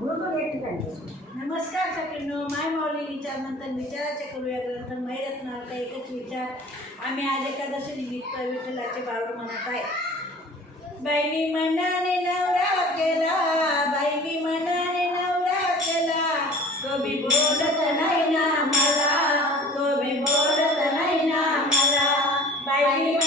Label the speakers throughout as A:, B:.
A: नमस्कार सगळ्यांनो माय माऊली विचारनंतर विचाराचे करूया ग्रंथ मैरत्न अर्थ एकच विचार. आम्ही आज एकादशी निमित्त विठ्ठलाचे बावड म्हणत आहे. बाईनी मनाने नवरा केला बाईनी मनाने नवरा केला. तो बी बोलत नाही ना मला तो बी बोलत नाही ना मला. बाईनी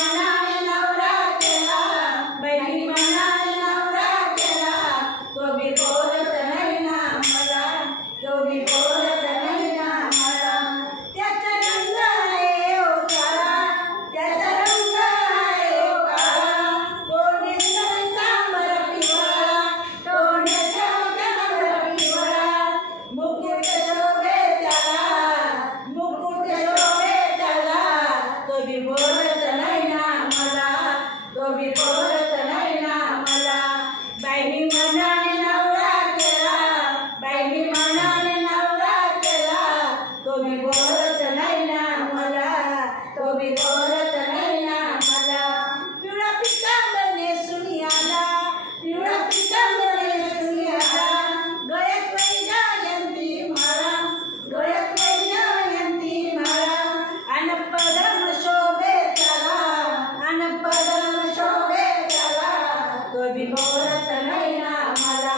A: बोलत नाही ना मला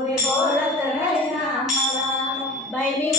A: मी बोलत नाही ना मला बहिणी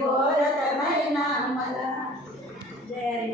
A: ఘోరతమైన మల.